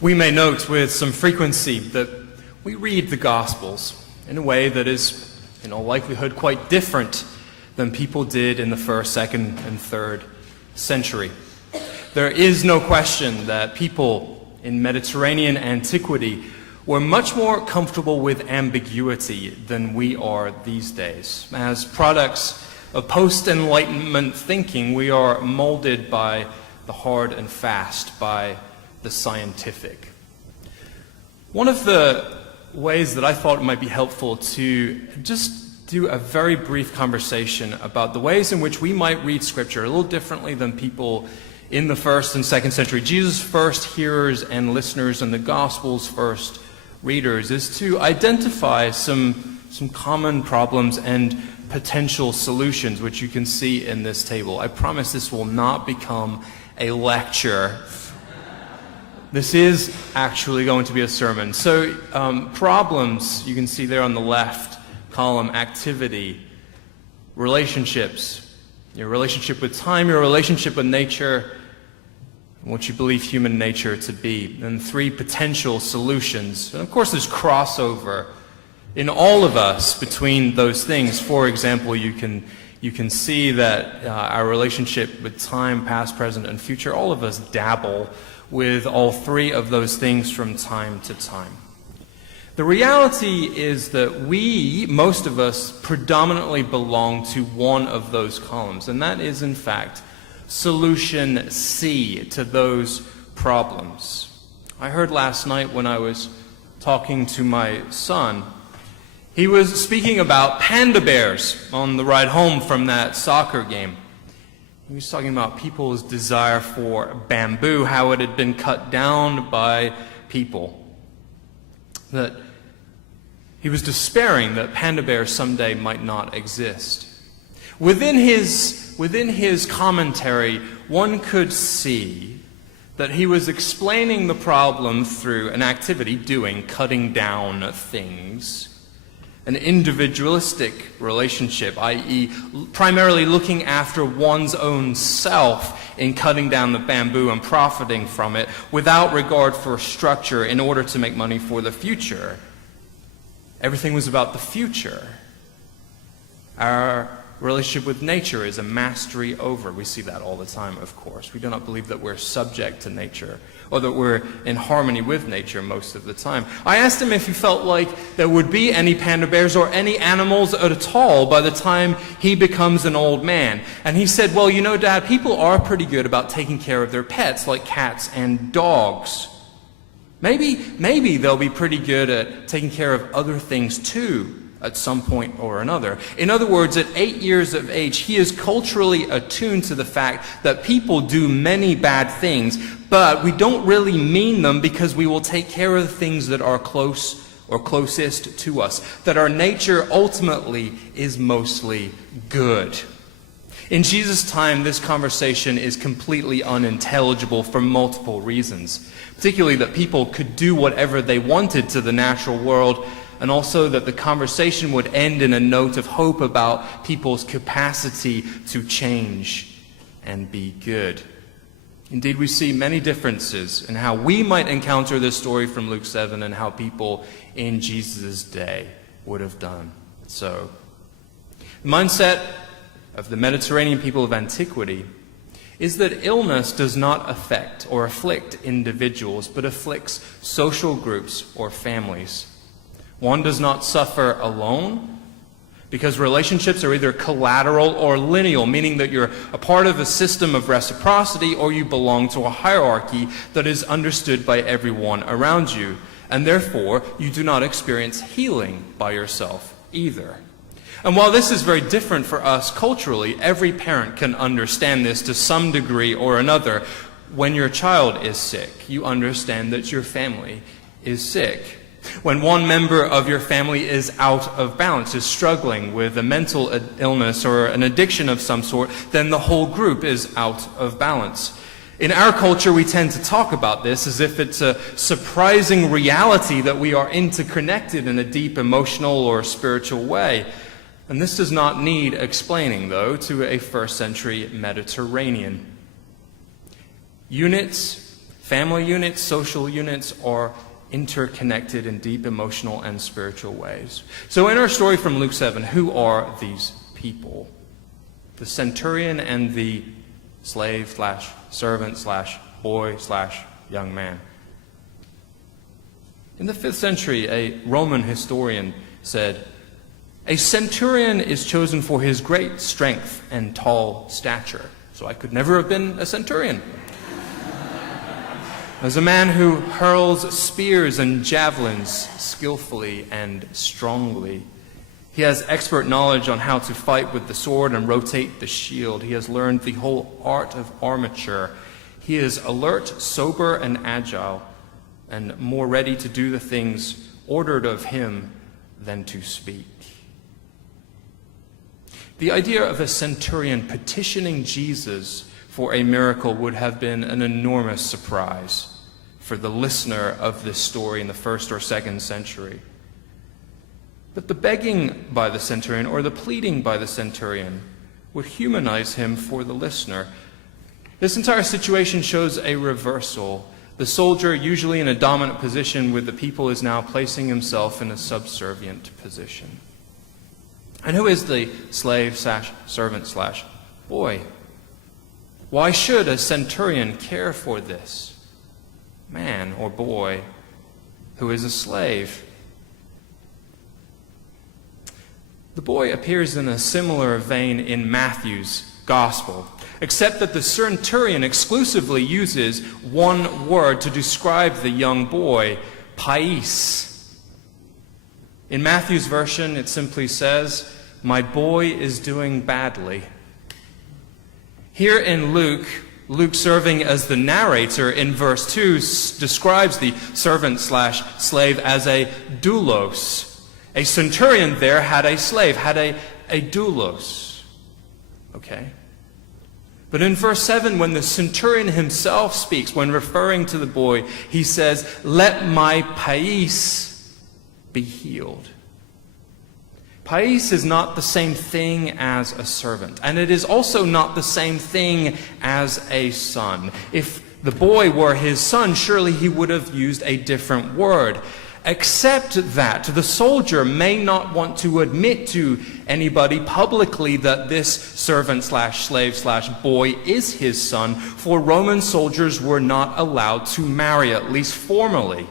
We may note with some frequency that we read the Gospels in a way that is, in all likelihood, quite different than people did in the first, second, and third century. There is no question that people in Mediterranean antiquity were much more comfortable with ambiguity than we are these days. As products of post-Enlightenment thinking, we are molded by the hard and fast, by the scientific. One of the ways that I thought it might be helpful to just do a very brief conversation about the ways in which we might read Scripture a little differently than people in the first and second century. Jesus' first hearers and listeners and the Gospel's first readers is to identify some common problems and potential solutions, which you can see in this table. I promise this will not become a lecture. This is actually going to be a sermon. So problems, you can see there on the left column: activity, relationships, your relationship with time, your relationship with nature, and what you believe human nature to be. And 3 potential solutions. And of course there's crossover in all of us between those things. For example, you can see that our relationship with time, past, present, and future, all of us dabble with all 3 of those things from time to time. The reality is that we, most of us, predominantly belong to one of those columns, and that is, in fact, solution C to those problems. I heard last night when I was talking to my son, he was speaking about panda bears on the ride home from that soccer game. He was talking about people's desire for bamboo, how it had been cut down by people. That he was despairing that panda bears someday might not exist. Within his commentary, one could see that he was explaining the problem through an activity, cutting down things. An individualistic relationship, i.e. primarily looking after one's own self in cutting down the bamboo and profiting from it without regard for structure in order to make money for the future. Everything was about the future. Our relationship with nature is a mastery over. We see that all the time, of course. We do not believe that we're subject to nature or that we're in harmony with nature most of the time. I asked him if he felt like there would be any panda bears or any animals at all by the time he becomes an old man. And he said, well, you know, Dad, people are pretty good about taking care of their pets, like cats and dogs. Maybe they'll be pretty good at taking care of other things too, at some point or another. In other words, at 8 years of age, he is culturally attuned to the fact that people do many bad things, but we don't really mean them because we will take care of the things that are close or closest to us, that our nature ultimately is mostly good. In Jesus' time, this conversation is completely unintelligible for multiple reasons, particularly that people could do whatever they wanted to the natural world, and also that the conversation would end in a note of hope about people's capacity to change and be good. Indeed, we see many differences in how we might encounter this story from Luke 7 and how people in Jesus' day would have done so. The mindset of the Mediterranean people of antiquity is that illness does not affect or afflict individuals, but afflicts social groups or families. One does not suffer alone because relationships are either collateral or lineal, meaning that you're a part of a system of reciprocity or you belong to a hierarchy that is understood by everyone around you, and therefore you do not experience healing by yourself either. And while this is very different for us culturally, every parent can understand this to some degree or another. When your child is sick, you understand that your family is sick. When one member of your family is out of balance, is struggling with a mental illness or an addiction of some sort, then the whole group is out of balance. In our culture, we tend to talk about this as if it's a surprising reality that we are interconnected in a deep emotional or spiritual way. And this does not need explaining, though, to a first-century Mediterranean. Units, Family units, social units are interconnected in deep emotional and spiritual ways. So in our story from Luke 7, who are these people? The centurion and the slave/servant/boy/young man. In the 5th century, a Roman historian said, "A centurion is chosen for his great strength and tall stature." So I could never have been a centurion. As a man who hurls spears and javelins skillfully and strongly. He has expert knowledge on how to fight with the sword and rotate the shield. He has learned the whole art of armature. He is alert, sober, and agile, and more ready to do the things ordered of him than to speak. The idea of a centurion petitioning Jesus for a miracle would have been an enormous surprise for the listener of this story in the 1st or 2nd century. But the begging by the centurion or the pleading by the centurion would humanize him for the listener. This entire situation shows a reversal. The soldier, usually in a dominant position with the people, is now placing himself in a subservient position. And who is the slave/servant/boy? Why should a centurion care for this man or boy who is a slave? The boy appears in a similar vein in Matthew's gospel, except that the centurion exclusively uses one word to describe the young boy, pais. In Matthew's version, it simply says, "My boy is doing badly." Here in Luke serving as the narrator in verse 2 describes the servant/slave as a doulos. A centurion there had a slave, had a doulos. Okay? But in verse 7, when the centurion himself speaks, when referring to the boy, he says, "Let my pais be healed." Pais is not the same thing as a servant, and it is also not the same thing as a son. If the boy were his son, surely he would have used a different word. Except that the soldier may not want to admit to anybody publicly that this servant/slave/boy is his son, for Roman soldiers were not allowed to marry, at least formally.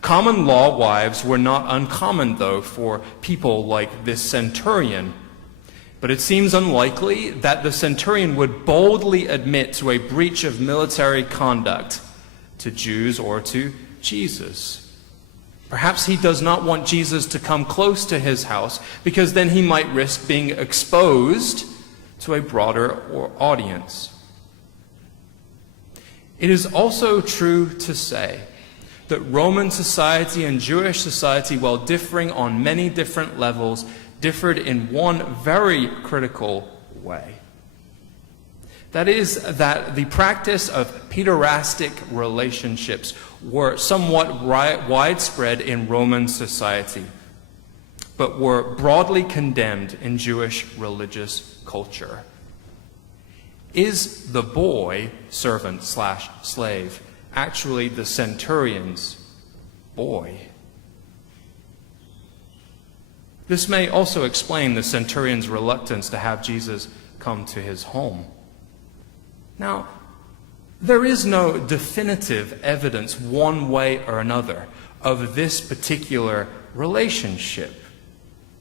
Common law wives were not uncommon, though, for people like this centurion. But it seems unlikely that the centurion would boldly admit to a breach of military conduct to Jews or to Jesus. Perhaps he does not want Jesus to come close to his house, because then he might risk being exposed to a broader audience. It is also true to say that Roman society and Jewish society, while differing on many different levels, differed in one very critical way. That is, that the practice of pederastic relationships were somewhat widespread in Roman society, but were broadly condemned in Jewish religious culture. Is the boy, servant/slave, actually the centurion's boy? This may also explain the centurion's reluctance to have Jesus come to his home. Now, there is no definitive evidence one way or another of this particular relationship.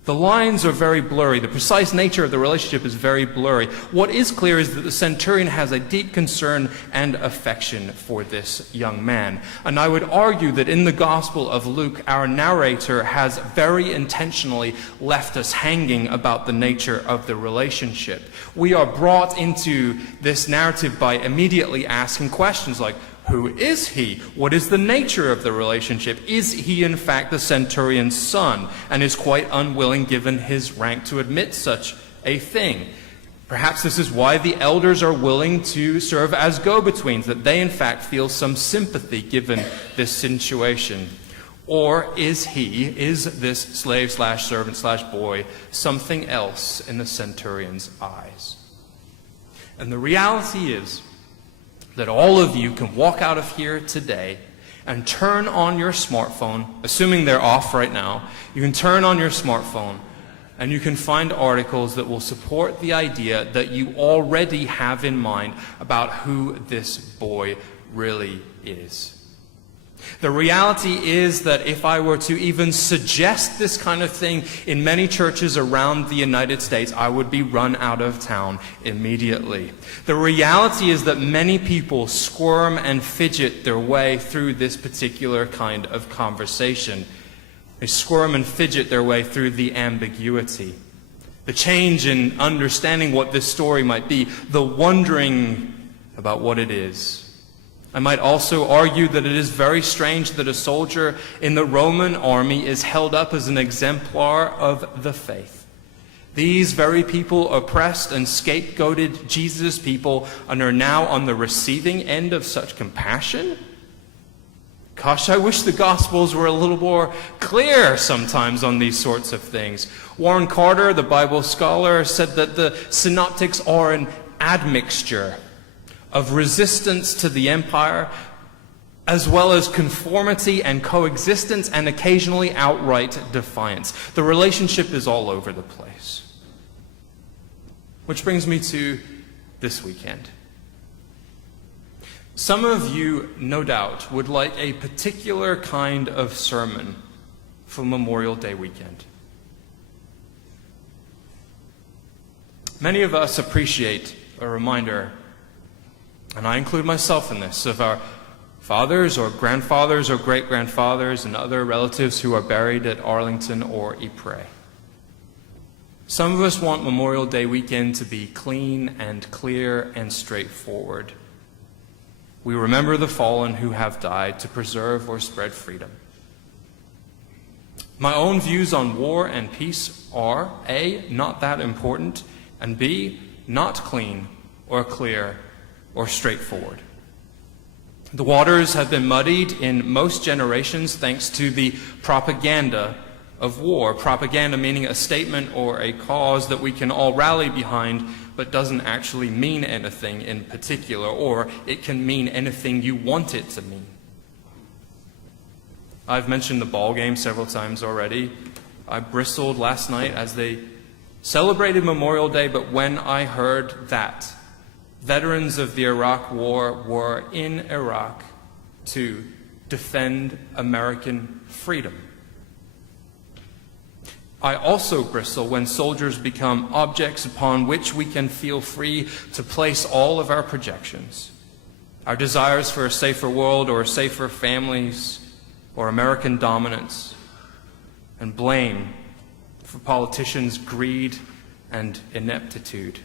The lines are very blurry. The precise nature of the relationship is very blurry. What is clear is that the centurion has a deep concern and affection for this young man. And I would argue that in the Gospel of Luke, our narrator has very intentionally left us hanging about the nature of the relationship. We are brought into this narrative by immediately asking questions like, who is he? What is the nature of the relationship? Is he in fact the centurion's son, and is quite unwilling, given his rank, to admit such a thing? Perhaps this is why the elders are willing to serve as go-betweens, that they in fact feel some sympathy given this situation. Or is this slave/servant/boy something else in the centurion's eyes? And the reality is that all of you can walk out of here today and turn on your smartphone, assuming they're off right now, you can turn on your smartphone and you can find articles that will support the idea that you already have in mind about who this boy really is. The reality is that if I were to even suggest this kind of thing in many churches around the United States, I would be run out of town immediately. The reality is that many people squirm and fidget their way through this particular kind of conversation. They squirm and fidget their way through the ambiguity, the change in understanding what this story might be, the wondering about what it is. I might also argue that it is very strange that a soldier in the Roman army is held up as an exemplar of the faith. These very people oppressed and scapegoated Jesus' people and are now on the receiving end of such compassion? Gosh, I wish the Gospels were a little more clear sometimes on these sorts of things. Warren Carter, the Bible scholar, said that the synoptics are an admixture of resistance to the empire, as well as conformity and coexistence, and occasionally outright defiance. The relationship is all over the place. Which brings me to this weekend. Some of you, no doubt, would like a particular kind of sermon for Memorial Day weekend. Many of us appreciate a reminder, and I include myself in this, of our fathers or grandfathers or great-grandfathers and other relatives who are buried at Arlington or Ypres. Some of us want Memorial Day weekend to be clean and clear and straightforward. We remember the fallen who have died to preserve or spread freedom. My own views on war and peace are A, not that important, and B, not clean or clear or straightforward. The waters have been muddied in most generations thanks to the propaganda of war. Propaganda meaning a statement or a cause that we can all rally behind, but doesn't actually mean anything in particular, or it can mean anything you want it to mean. I've mentioned the ball game several times already. I bristled last night as they celebrated Memorial Day, but when I heard that veterans of the Iraq War were in Iraq to defend American freedom. I also bristle when soldiers become objects upon which we can feel free to place all of our projections, our desires for a safer world or safer families or American dominance, and blame for politicians' greed and ineptitude.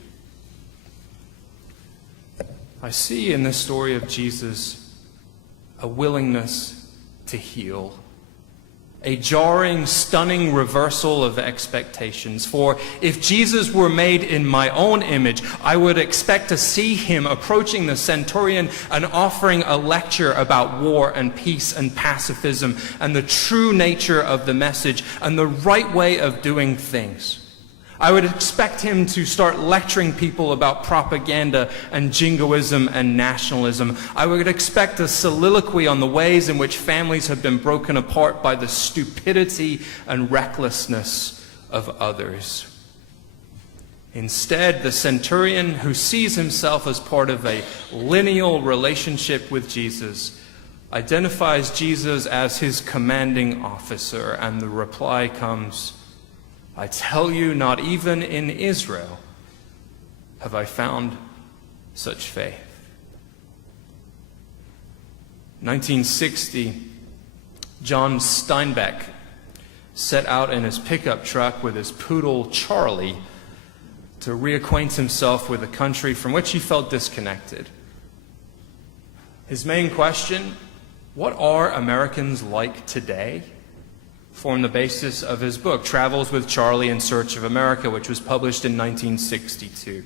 I see in this story of Jesus a willingness to heal, a jarring, stunning reversal of expectations. For if Jesus were made in my own image, I would expect to see him approaching the Centurion and offering a lecture about war and peace and pacifism and the true nature of the message and the right way of doing things. I would expect him to start lecturing people about propaganda and jingoism and nationalism. I would expect a soliloquy on the ways in which families have been broken apart by the stupidity and recklessness of others. Instead, the centurion, who sees himself as part of a lineal relationship with Jesus, identifies Jesus as his commanding officer, and the reply comes, I tell you, not even in Israel have I found such faith. 1960, John Steinbeck set out in his pickup truck with his poodle Charlie to reacquaint himself with a country from which he felt disconnected. His main question, what are Americans like today, formed the basis of his book, Travels with Charlie in Search of America, which was published in 1962.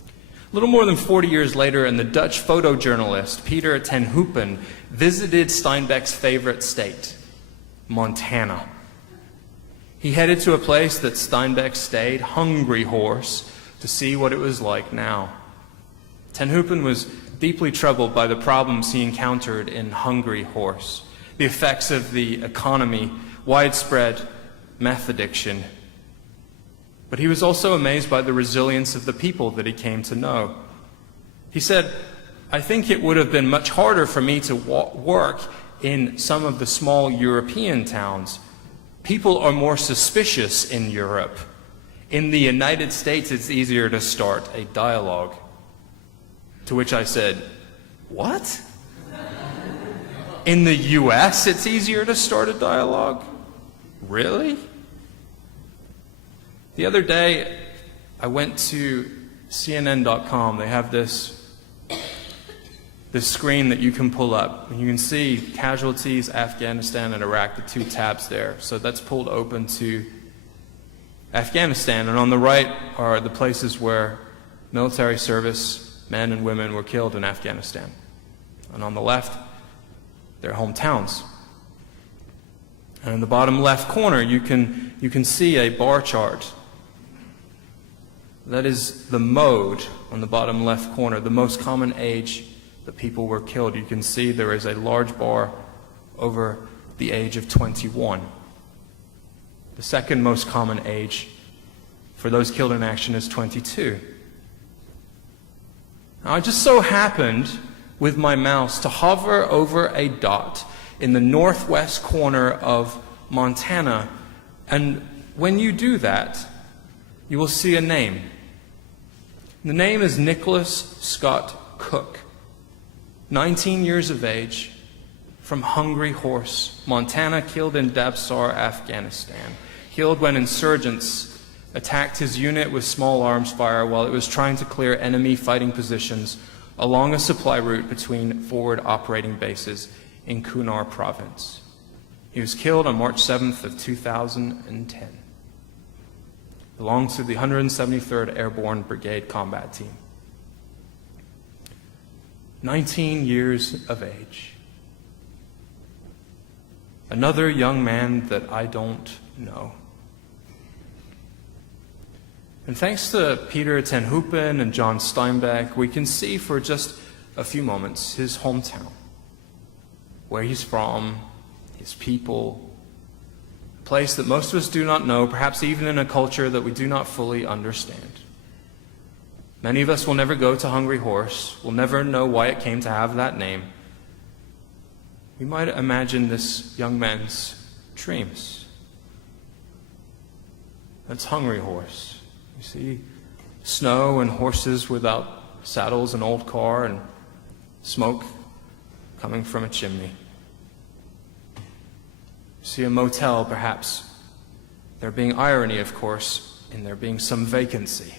A little more than 40 years later, and the Dutch photojournalist Peter ten Hoepen visited Steinbeck's favorite state, Montana. He headed to a place that Steinbeck stayed, Hungry Horse, to see what it was like now. Ten Hoepen was deeply troubled by the problems he encountered in Hungry Horse, the effects of the economy, widespread meth addiction. But he was also amazed by the resilience of the people that he came to know. He said, "I think it would have been much harder for me to work in some of the small European towns. People are more suspicious in Europe. In the United States, it's easier to start a dialogue." To which I said, "What? In the US, it's easier to start a dialogue? Really?" The other day, I went to CNN.com. They have this screen that you can pull up, and you can see casualties, Afghanistan and Iraq, the two tabs there. So that's pulled open to Afghanistan, and on the right are the places where military service men and women were killed in Afghanistan. And on the left, their hometowns. And in the bottom left corner, you can see a bar chart. That is the mode on the bottom left corner, the most common age that people were killed. You can see there is a large bar over the age of 21. The second most common age for those killed in action is 22. Now, I just so happened with my mouse to hover over a dot in the northwest corner of Montana, and when you do that, you will see a name. The name is Nicholas Scott Cook, 19 years of age, from Hungry Horse, Montana, killed in Dabsar, Afghanistan. Killed when insurgents attacked his unit with small arms fire while it was trying to clear enemy fighting positions along a supply route between forward operating bases in Kunar province. He was killed on March 7th of 2010. Belongs to the 173rd Airborne Brigade Combat Team. 19 years of age. Another young man that I don't know. And thanks to Peter ten Hoopen and John Steinbeck, we can see for just a few moments his hometown, where he's from, his people, a place that most of us do not know, perhaps even in a culture that we do not fully understand. Many of us will never go to Hungry Horse, will never know why it came to have that name. We might imagine this young man's dreams. That's Hungry Horse. You see snow and horses without saddles, an old car, and smoke coming from a chimney. You see a motel, perhaps. There being irony, of course, in there being some vacancy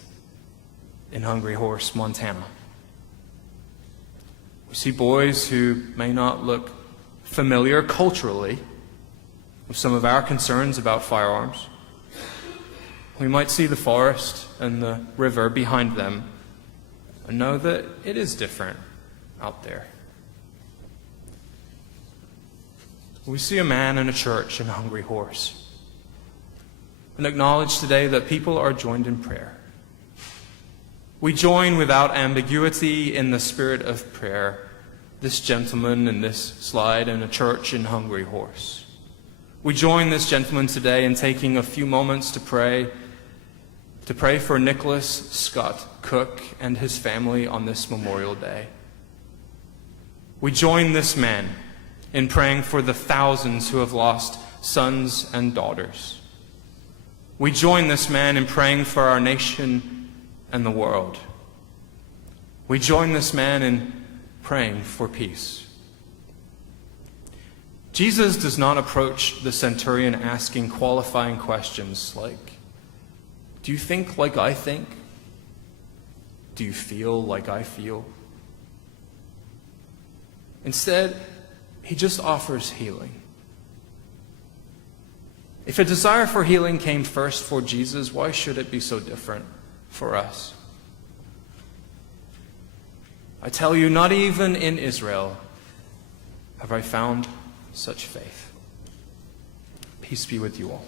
in Hungry Horse, Montana. We see boys who may not look familiar culturally with some of our concerns about firearms. We might see the forest and the river behind them and know that it is different out there. We see a man in a church in Hungry Horse and acknowledge today that people are joined in prayer. We join without ambiguity in the spirit of prayer, this gentleman in this slide in a church in Hungry Horse. We join this gentleman today in taking a few moments to pray for Nicholas Scott Cook and his family on this Memorial Day. We join this man in praying for the thousands who have lost sons and daughters. We join this man in praying for our nation and the world. We join this man in praying for peace. Jesus does not approach the centurion asking qualifying questions like, do you think like I think? Do you feel like I feel? Instead, he just offers healing. If a desire for healing came first for Jesus, why should it be so different for us? I tell you, not even in Israel have I found such faith. Peace be with you all.